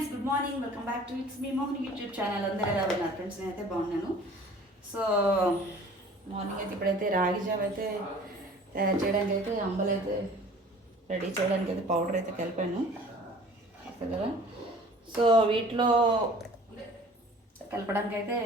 Friends good morning welcome back to it's me Mohan YouTube channel అందరూ ఎలా ఉన్నారు friends నేనైతే బాగున్నాను. సో మార్నింగ్ అయితే ఇప్పుడైతే రాగి జావ అయితే తయారు చేయడానికి అయితే అంబలు అయితే రెడీ చేయడానికి అయితే పౌడర్ అయితే కలిపాను. కదా? సో వీటిలో కలపడానికి అయితే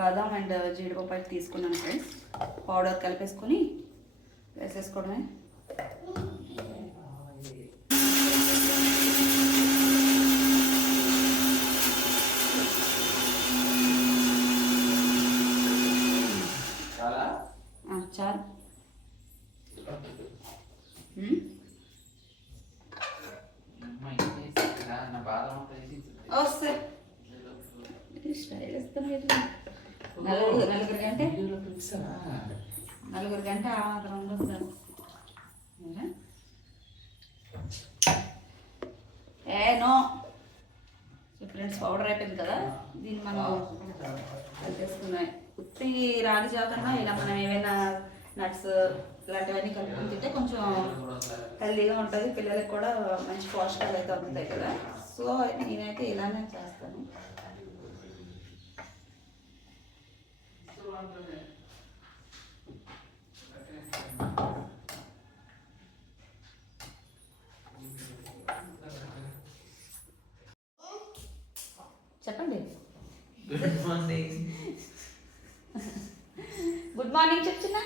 బాదం అండ్ జీడిపప్పు అయితే తీసుకున్నాను ఫ్రెండ్స్ పౌడర్ కలిపేసుకొని వేసేసుకోవడమే. వస్తే స్టైల్ ఇస్తాం. నలుగురు నలుగురు గంటే నలుగురు గంట ఆ మాత్రం ఉండదు కదా. ఏరా? ఏ నో. సో ఫ్రెండ్స్ పౌడర్ అయిపోయింది కదా? దీన్ని మనం కలిపేసుకున్నాయి. ఉత్తి రాగి జాకన్నా ఇలా మనం ఏమైనా నట్స్ ఇలాంటివన్నీ కలుపుకొని తింటే కొంచెం హెల్దీగా ఉంటుంది. పిల్లలకి కూడా మంచి పోషకాలు అయితే అందుతాయి కదా. సో నేనైతే ఇలానే చేస్తాను చెప్పండి గుడ్ మార్నింగ్ గుడ్ మార్నింగ్ చెప్తున్నా.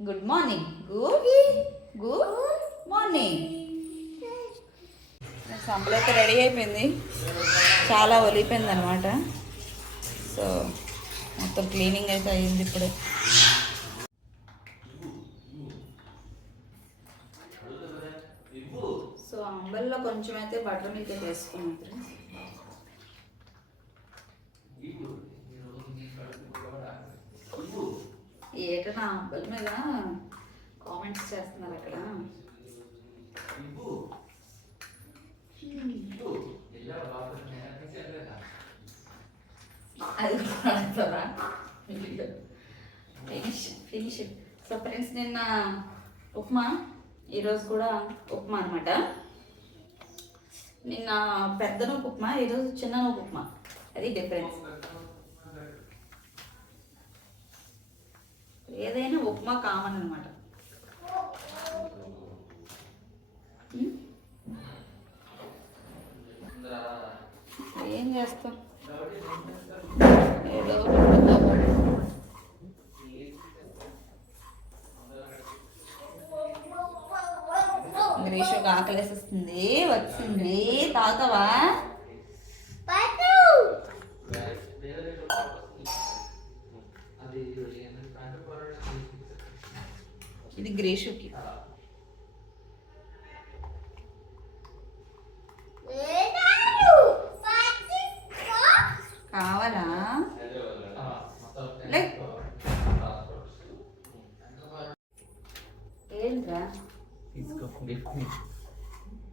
Good morning good good morning సంబలు అయితే రెడీ అయిపోయింది. చాలా ఒలిపోయింది అనమాట సో మొత్తం క్లీనింగ్ అయితే అయ్యింది ఇప్పుడు. సో అంబల్లో కొంచెం అయితే బటర్ మిల్క్ వేసుకున్నాం ఫ్రెండ్స్ ఏట నా అంబల్ మీద కామెంట్స్ చేస్తున్నారు అక్కడ అది ఫినిష్ ఫినిష్ సో ఫ్రెండ్స్ నిన్న ఉప్మా ఈరోజు కూడా ఉప్మా అనమాట నిన్న పెద్ద ఉప్మా ఈరోజు చిన్న నూపు ఉప్మా. అది డిఫరెన్స్ ఏదైనా ఉప్మా కామన్ అనమాట ఏం చేస్తాం ఏదో ఒకటి ఉండాలి. గ్రీషుకి వచ్చింది. తాగుతావా? ఇది గ్రీషుకి కావాలా లే. ఏంట్రా తీసుకో gift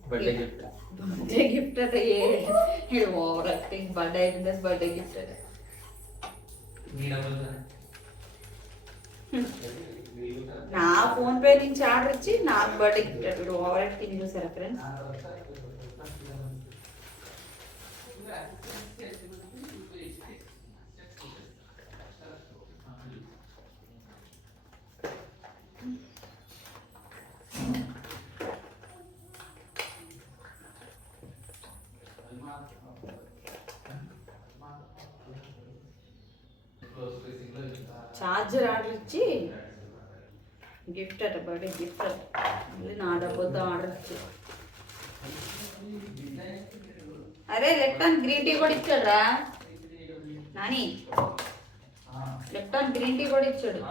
birthday gift birthday gift అంటే ఏ ఓవర్ యాక్టింగ్ బర్త్డే అయింది బర్త్డే గిఫ్ట్ అంటే నా ఫోన్ పే నుంచి ఆర్డర్ ఇచ్చి నాకు బర్త్డే గిఫ్ట్ అంటే ఓవర్ యాక్టింగ్ చూసారా ఫ్రెండ్స్ చార్జర్ ఆర్డర్ ఇచ్చి గిఫ్ట్ అట బర్త్డే గిఫ్ట్ అట. మళ్ళీ నా డబ్బుతో ఆర్డర్ ఇచ్చి. అరే లెఫ్ట్ గ్రీన్ టీ కూడా ఇచ్చాడురా. నాని. లెఫ్ట్ గ్రీన్ టీ కూడా ఇచ్చాడు.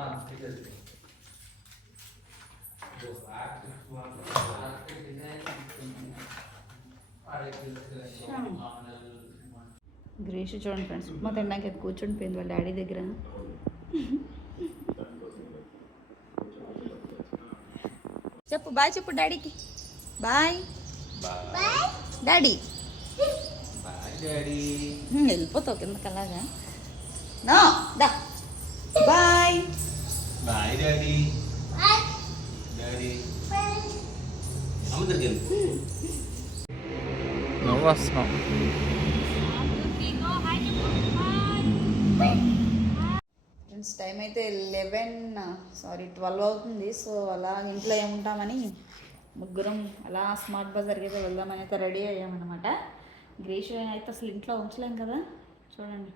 గ్రీష్ చూడండి ఫ్రెండ్స్ ఉప్మా తిన్నాక కూర్చొని పోయింది వాళ్ళ డాడీ దగ్గర. చెప్పు బాయ్ చెప్పు డాడీకి. బాయ్. డాడీ. Bye daddy. హ్మ్, వెళ్ళిపోతావు కిందకి అలాగా నో దా. Bye. Bye daddy. Daddy. Friends time అయితే లెవెన్ సారీ ట్వెల్వ్ అవుతుంది. సో అలా ఇంట్లో ఏముంటామని ముగ్గురం అలా స్మార్ట్ బజార్కి అయితే వెళ్దామని అయితే రెడీ అయ్యామన్నమాట. గ్రీష్ అయితే అసలు ఇంట్లో ఉంచలేం కదా? చూడండి.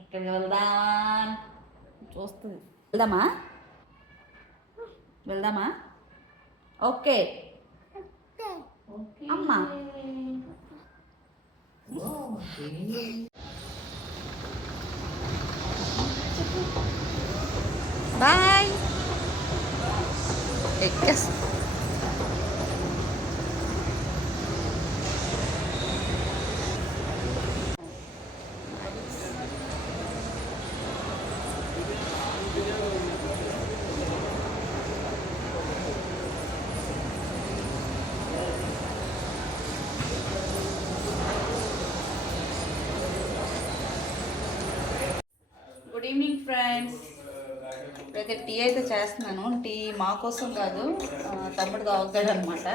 ఎక్కడికి వెళ్దాం? చూస్తుంది. వెళ్దామా? వెళ్దామా? ఓకే. అమ్మా. బాయ్ ఎక్కేస్ గుడ్ ఈవినింగ్ ఫ్రెండ్స్ ఇప్పుడైతే టీ అయితే చేస్తున్నాను. టీ మా కోసం కాదు తమ్ముడు తాగుతాడు అనమాట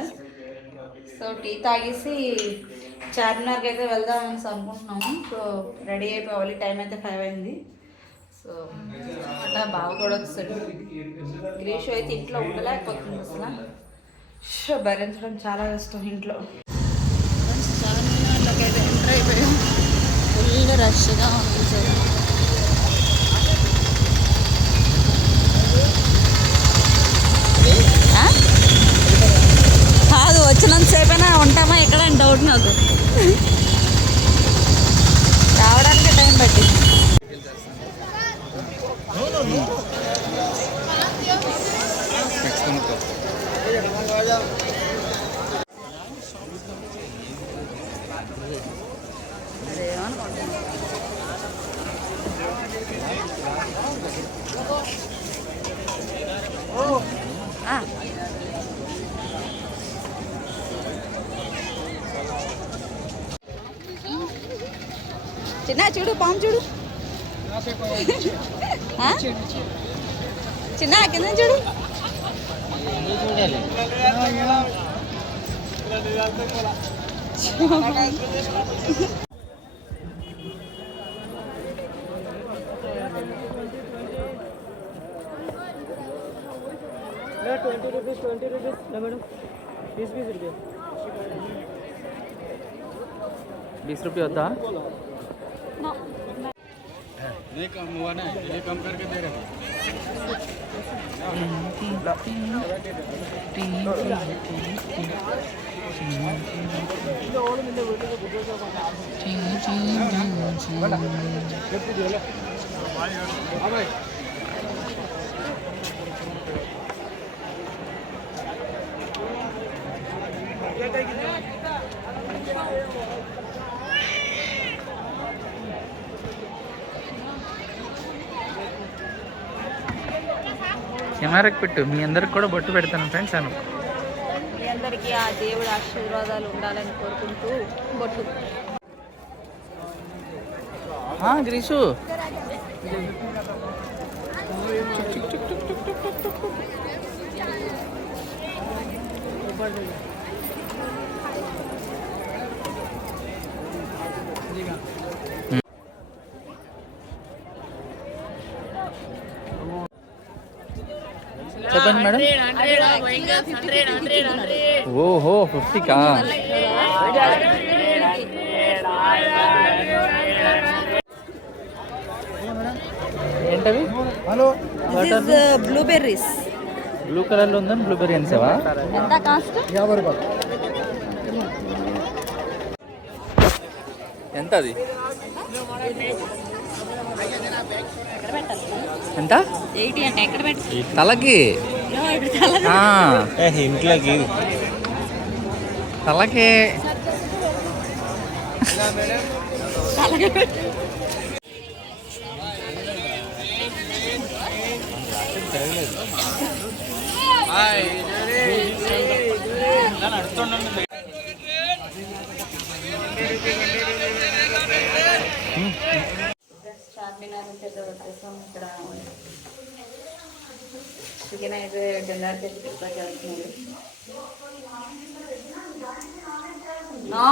సో టీ తాగేసి చార్మినార్కి అయితే వెళ్దామని అనుకుంటున్నాము. సో రెడీ అయిపోవాలి. టైం అయితే ఫైవ్ అయింది. సో అట్లా బాగా కూడా వస్తాడు. గ్రీషు అయితే ఇంట్లో ఉండలేకపోతుంది అసలు. షో, భరించడం చాలా కష్టం ఇంట్లో. చార్మినార్లోకి అయితే ఎంటర్ అయిపోయాం ఫుల్ రష్గా ఉంది సార్ ఆ? కాదు వచ్చినంత సేపైనా ఉంటామా? ఇక్కడ అని డౌట్ నాకు. రావడానికి టైం పట్టింది. you ఆ. చిన్న చూడు పాము చూడు ఆ? చిన్న కింద చూడు ट्वेंटी रुपीज़ ट्वेंटी रुपीज़ ना मैडम बीस बीस रुपये बीस रुपये होता नहीं कम हुआ ना ये कम करके दे रहे हैं కెమెరాకి పెట్టు. మీ అందరికి కూడా బొట్టు పెడతాను ఫ్రెండ్స్ అను. మీ అందరికీ ఆ దేవుడి ఆశీర్వాదాలు ఉండాలని కోరుకుంటూ బొట్టు. ఆ, గ్రీషు. చెప్పండి మేడం? ఓహో ఫిఫ్టీకా ఏంటవి? हेलो బ్లూబెర్రీస్ బ్లూ కలర్లో ఉందని బ్లూబెర్రీ అనిసావా ఎంత కాస్ట్? యాభై రూపాయలు. ఎంత? అది ఎంత తలకి? ఇంట్లోకి. తలకి. చార్మినార్ నుంచి అయితే వచ్చేసాం ఇక్కడ చికెన్ అయితే డిన్నర్ చేసి ప్రిపేర్ చేస్తున్నారు నో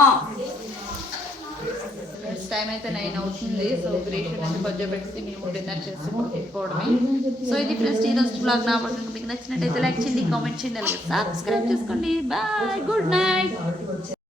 ఫ్రెండ్స్ టైం అయితే నైన్ అవుతుంది సో గ్రీషన్ అయితే కొంచెం పెట్టి మేము డిన్నర్ చేసి పడుకోవడమే సో ఇది ఫ్రెండ్స్ ఈ రోజు బ్లాగ్ నా మీకు నచ్చినట్టయితే లైక్ చేయండి కామెంట్ చేయండి అలాగే సబ్స్క్రైబ్ చేసుకోండి బాయ్ గుడ్ నైట్